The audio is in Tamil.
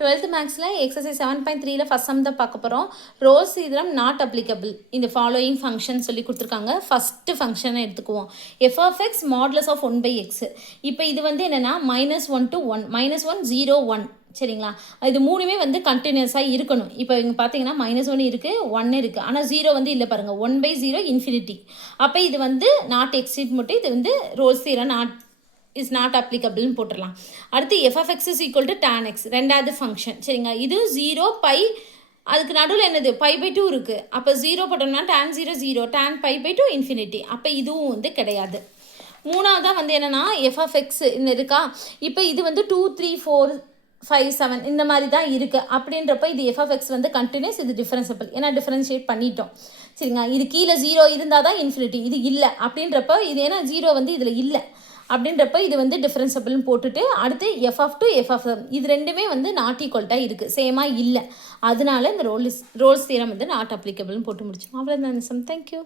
12th மேக்ஸில் எக்ஸசைஸ் 7.3ல ஃபஸ்ட் சம் தான் பார்க்க போகிறோம். ரோல்ஸ் தியரம் நாட் அப்ளிகபிள் இந்த ஃபாலோயிங் ஃபங்க்ஷன் சொல்லி கொடுத்துருக்காங்க. ஃபஸ்ட்டு ஃபங்க்ஷனை எடுத்துக்குவோம். F of X modulus of 1/x. இப்போ இது வந்து என்னென்னா -1 to 1 -1 0 1 சரிங்களா. இது மூணுமே வந்து கண்டினியூஸாக இருக்கணும். இப்போ இங்கே பார்த்தீங்கன்னா -1 இருக்குது 1 இருக்குது, ஆனால் 0 வந்து இல்லை பாருங்கள். 1/0 இன்ஃபினிட்டி. அப்போ இது வந்து நாட் எக்ஸிட் மட்டும் இது வந்து ரோல்ஸ் தியரம் இஸ் நாட் அப்ளிகபிள்னு போட்டுடலாம். அடுத்து F of X is equal to tan x ரெண்டாவது ஃபங்க்ஷன் சரிங்களா. இது 0 பை அதுக்கு நடுவில் என்னது π/2 இருக்குது. அப்போ 0 போட்டோம்னா tan 0 0 tan π/2 இன்ஃபினிட்டி. அப்போ இதுவும் வந்து கிடையாது. மூணாவதாக வந்து என்னென்னா எஃப் ஆஃப் எக்ஸ் இந்த இருக்கா. இப்போ இது வந்து 2 3 4 5 7 இந்த மாதிரி தான் இருக்குது. அப்படின்றப்ப இது எஃப் ஆஃப் எக்ஸ் வந்து கண்டினியூஸ், இது டிஃபரன்சிபிள். ஏன்னா டிஃபரன்ஷியேட் பண்ணிட்டோம் சரிங்களா. இது கீழே 0 இருந்தால் தான் இன்ஃபினிட்டி, இது இல்லை. அப்படின்றப்ப இது ஏன்னா 0 வந்து இதில் இல்லை அப்படின்றப்ப இது வந்து டிஃபரன்சிபிள்னு போட்டுட்டு அடுத்து F of two F of இது ரெண்டுமே வந்து நாட் ஈக்குவல்ட்டாக இருக்குது, சேமாக இல்லை. அதனால இந்த ரோல்ஸ் தியரம் வந்து நாட் அப்ளிகபிள்னு போட்டு முடிச்சோம். அவ்வளோதான் சம். தேங்க்யூ.